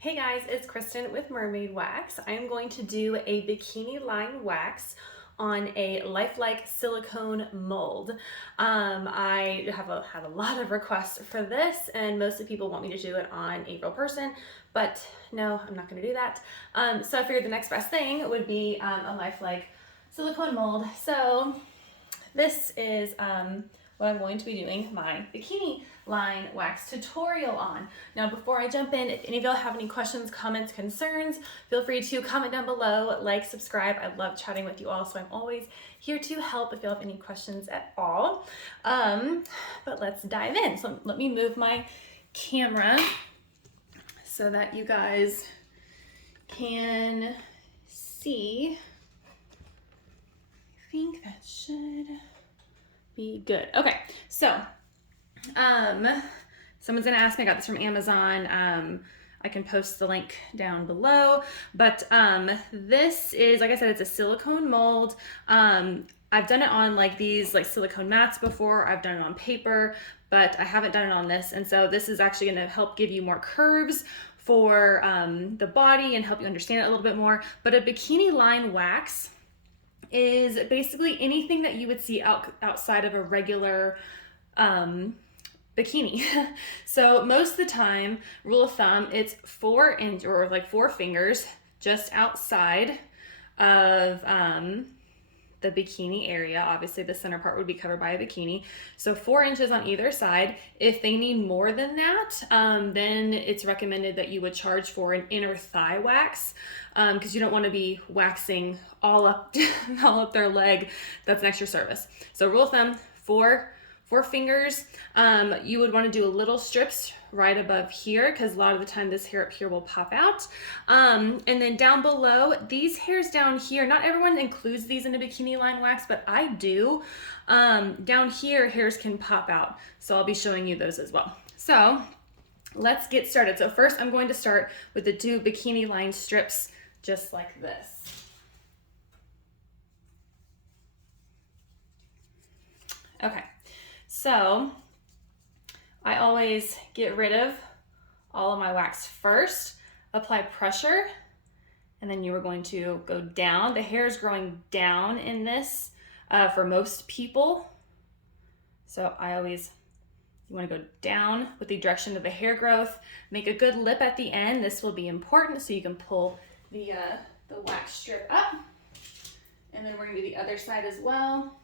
Hey guys, it's Kristen with Mermaid Wax. I am going to do a Bikini Line wax on a lifelike silicone mold. I have a lot of requests for this, and most of the people want me to do it on a real person, but no, I'm not going to do that. So I figured the next best thing would be a lifelike silicone mold. So this is what I'm going to be doing my Bikini Line wax tutorial on. Now, before I jump in, if any of y'all have any questions, comments, concerns, feel free to comment down below, like, subscribe. I love chatting with you all, so I'm always here to help if y'all have any questions at all. But let's dive in. So let me move my camera so that you guys can see. I think that should be good. Okay, so someone's gonna ask me, I got this from Amazon. I can post the link down below, but this is, like I said, it's a silicone mold. I've done it on like these like silicone mats before. I've done it on paper, but I haven't done it on this, and so this is actually going to help give you more curves for the body and help you understand it a little bit more. But a Bikini Line wax is basically anything that you would see outside of a regular bikini. So most of the time, rule of thumb, it's 4 inch or like 4 fingers just outside of the bikini area. Obviously the center part would be covered by a bikini. So 4 inches on either side. If they need more than that, then it's recommended that you would charge for an inner thigh wax, because you don't want to be waxing all up their leg. That's an extra service. So rule of thumb, 4 fingers. You would want to do a little strips right above here, because a lot of the time this hair up here will pop out. And then down below, these hairs down here, not everyone includes these in a Bikini Line wax, but I do. Down here, hairs can pop out. So I'll be showing you those as well. So let's get started. So first I'm going to start with the 2 Bikini Line strips just like this. Okay, so I always get rid of all of my wax first, apply pressure, and then you are going to go down. The hair is growing down in this for most people. So you want to go down with the direction of the hair growth. Make a good lip at the end. This will be important so you can pull the wax strip up. And then we're going to do the other side as well.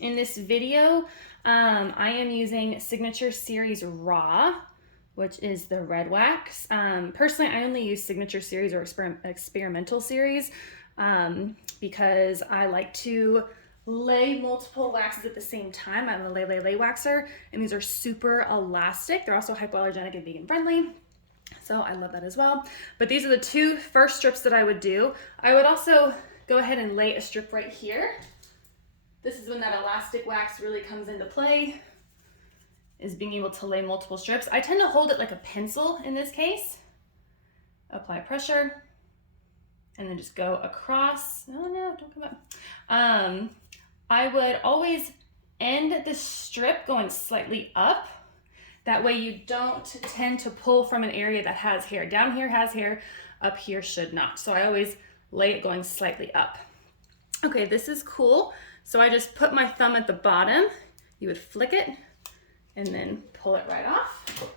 In this video, I am using Signature Series Raw, which is the red wax. Personally, I only use Signature Series or Experimental Series because I like to lay multiple waxes at the same time. I'm a lay waxer, and these are super elastic. They're also hypoallergenic and vegan friendly, so I love that as well. But these are the 2 first strips that I would do. I would also go ahead and lay a strip right here. This is when that elastic wax really comes into play, is being able to lay multiple strips. I tend to hold it like a pencil in this case. Apply pressure, and then just go across. Oh no, don't come up. I would always end the strip going slightly up. That way you don't tend to pull from an area that has hair. Down here has hair, up here should not. So I always lay it going slightly up. Okay, this is cool. So I just put my thumb at the bottom. You would flick it and then pull it right off.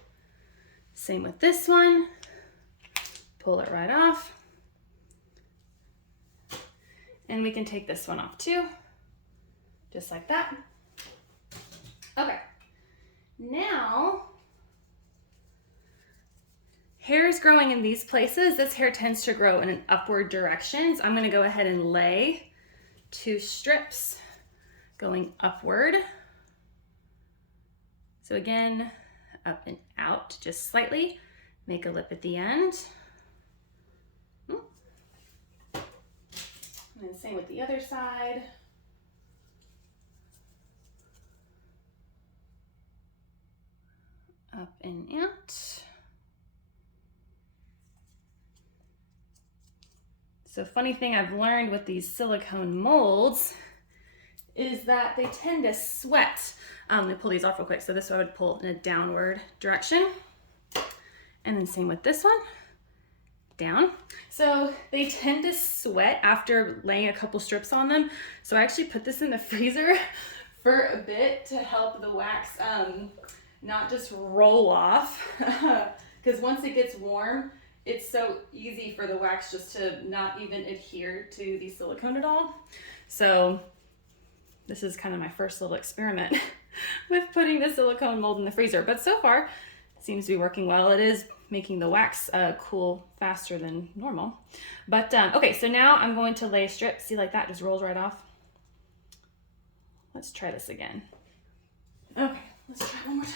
Same with this one. Pull it right off. And we can take this one off too, just like that. Okay, now hair is growing in these places. This hair tends to grow in an upward direction. So I'm gonna go ahead and lay 2 strips going upward. So again, up and out just slightly. Make a lip at the end. And then same with the other side. Up and out. So funny thing I've learned with these silicone molds is that they tend to sweat. Let me pull these off real quick. So this I would pull in a downward direction. And then same with this one, down. So they tend to sweat after laying a couple strips on them. So I actually put this in the freezer for a bit to help the wax not just roll off. Because once it gets warm, it's so easy for the wax just to not even adhere to the silicone at all. So this is kind of my first little experiment with putting the silicone mold in the freezer. But so far, it seems to be working well. It is making the wax cool faster than normal. But okay, so now I'm going to lay a strip. See, like that just rolls right off. Let's try this again. Okay, let's try one more time.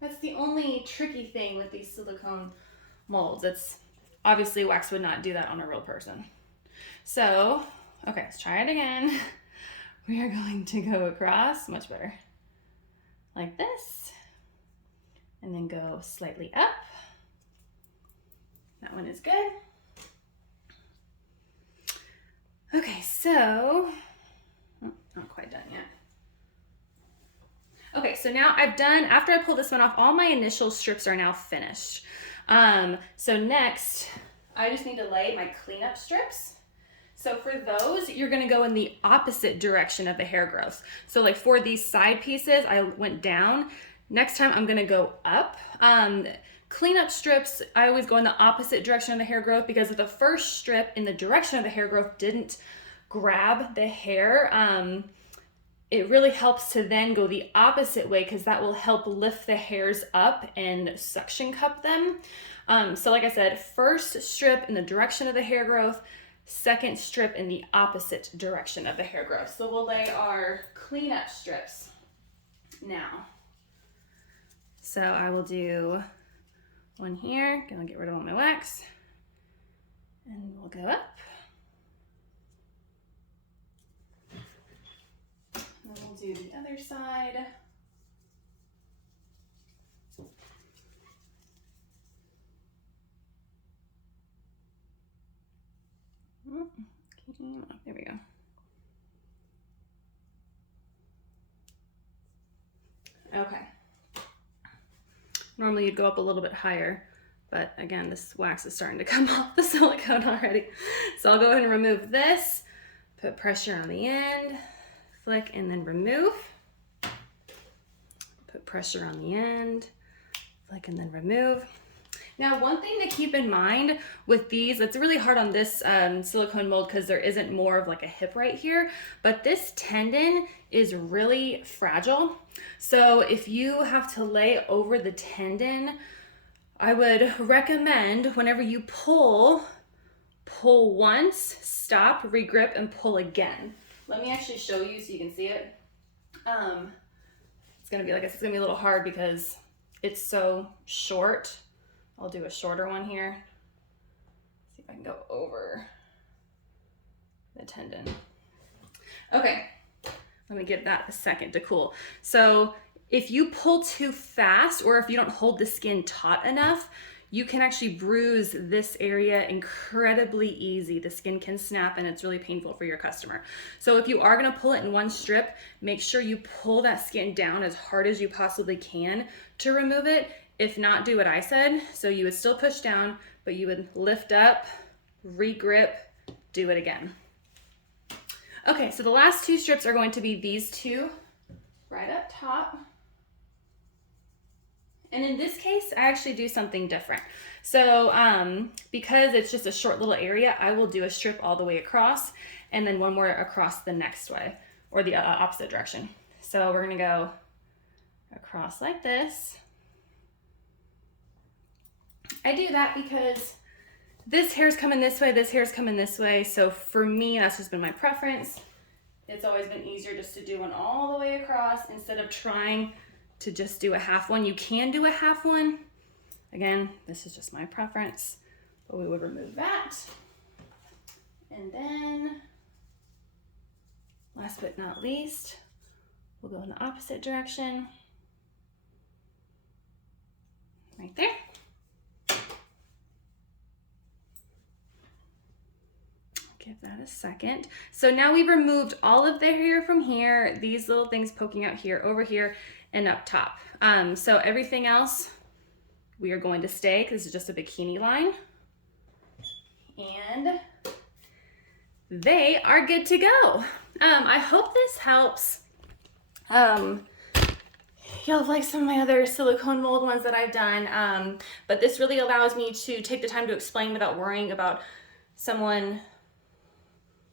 That's the only tricky thing with these silicone molds. It's obviously wax would not do that on a real person. So, okay, let's try it again. We are going to go across, much better, like this, and then go slightly up. That one is good. Okay, so, not quite done yet. Okay, so now I've done, after I pull this one off, all my initial strips are now finished. So next, I just need to lay my cleanup strips. So for those, you're gonna go in the opposite direction of the hair growth. So like for these side pieces, I went down. Next time I'm gonna go up. Cleanup strips, I always go in the opposite direction of the hair growth because if the first strip in the direction of the hair growth didn't grab the hair, it really helps to then go the opposite way because that will help lift the hairs up and suction cup them. So like I said, first strip in the direction of the hair growth, second strip in the opposite direction of the hair growth. So we'll lay our cleanup strips now. So I will do one here, gonna get rid of all my wax, and we'll go up. And then we'll do the other side. There we go. Okay. Normally you'd go up a little bit higher, but again, this wax is starting to come off the silicone already. So I'll go ahead and remove this, put pressure on the end, flick, and then remove. Put pressure on the end, flick, and then remove. Now, one thing to keep in mind with these, it's really hard on this silicone mold because there isn't more of like a hip right here, but this tendon is really fragile. So if you have to lay over the tendon, I would recommend whenever you pull once, stop, regrip, and pull again. Let me actually show you so you can see it. It's gonna be, like I said, it's gonna be a little hard because it's so short. I'll do a shorter one here. See if I can go over the tendon. Okay, let me give that a second to cool. So if you pull too fast or if you don't hold the skin taut enough, you can actually bruise this area incredibly easy. The skin can snap and it's really painful for your customer. So if you are gonna pull it in one strip, make sure you pull that skin down as hard as you possibly can to remove it. If not, do what I said. So you would still push down, but you would lift up, regrip, do it again. Okay, so the last two strips are going to be these two right up top. And in this case, I actually do something different. So because it's just a short little area, I will do a strip all the way across and then one more across the next way or the opposite direction. So we're gonna go across like this. I do that because this hair's coming this way, this hair's coming this way. So for me, that's just been my preference. It's always been easier just to do one all the way across instead of trying to just do a half one. You can do a half one. Again, this is just my preference, but we would remove that. And then, last but not least, we'll go in the opposite direction. Right there. Give that a second. So now we've removed all of the hair from here, these little things poking out here, over here, and up top. So everything else we are going to stay because this is just a bikini line. And they are good to go. I hope this helps. You'll like some of my other silicone mold ones that I've done, but this really allows me to take the time to explain without worrying about someone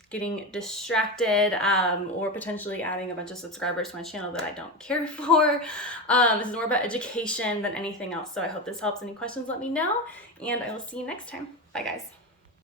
getting distracted or potentially adding a bunch of subscribers to my channel that I don't care for. This is more about education than anything else, so I hope this helps. Any questions, let me know, and I will see you next time. Bye, guys.